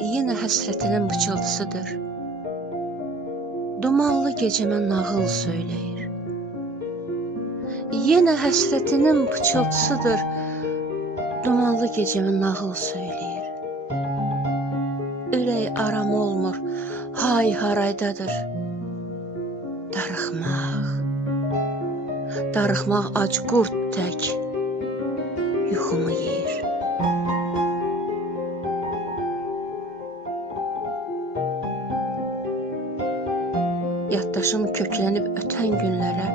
E, yenə həsrətinin pıçıltısıdır. Dumanlı gecəmə nağıl söyləyir. E, yenə həsrətinin pıçıltısıdır. Dumanlı gecəmə nağıl söyləyir. Ürək aram olmur, hay haraydadır. Darıxmaq. Darıxmaq ac qurd tək yuxumu yeyir. Yaddaşım köklənib ötən günlərə,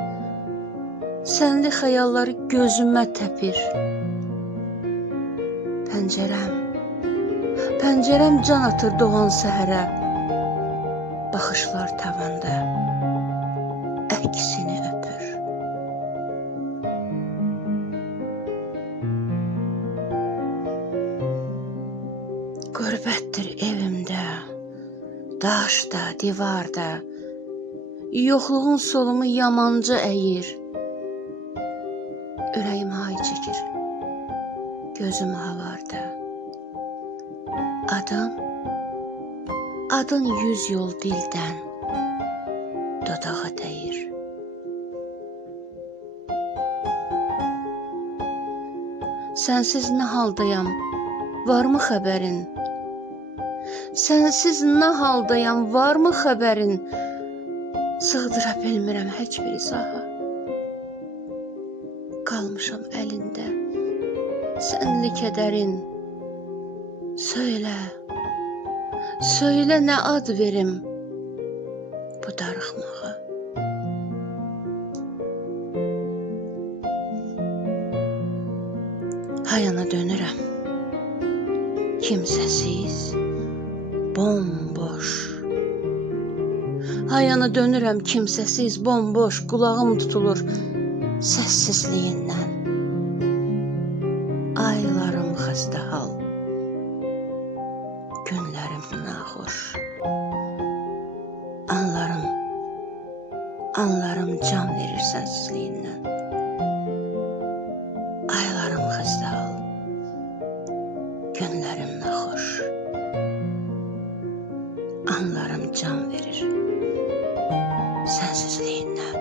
sənli xəyalları gözümə təpir. Pəncərəm, pəncərəm can atır doğan səhərə. Baxışlar tavanda əksini öpür. Qürbətdir evimdə, daşda, divarda. Yoxluğun solumu yamanca əyir. Ürəyim hay çəkir. Gözüm havarda. Adın adın yüz yol dildən dodağa dəyir. Sənsiz nə haldayam? Varmı xəbərin? Sənsiz nə haldayam? Varmı xəbərin? Sığdıra bilmirəm heç bir izaha. Qalmışam əlində. Sənli kədərin. Söylə. Söylə nə ad verim bu darıxmağa. Hayana dönürəm. Kimsəsiz, bomboş. Hayana dönürəm kimsəsiz, bomboş, qulağım tutulur səssizliyindən. Aylarım xəstə hal. Günlərim naxoş. Anlarım, anlarım can verir səssizliyindən. Aylarım xəstə hal. Günlərim anlarım can verir. Sensiz ne?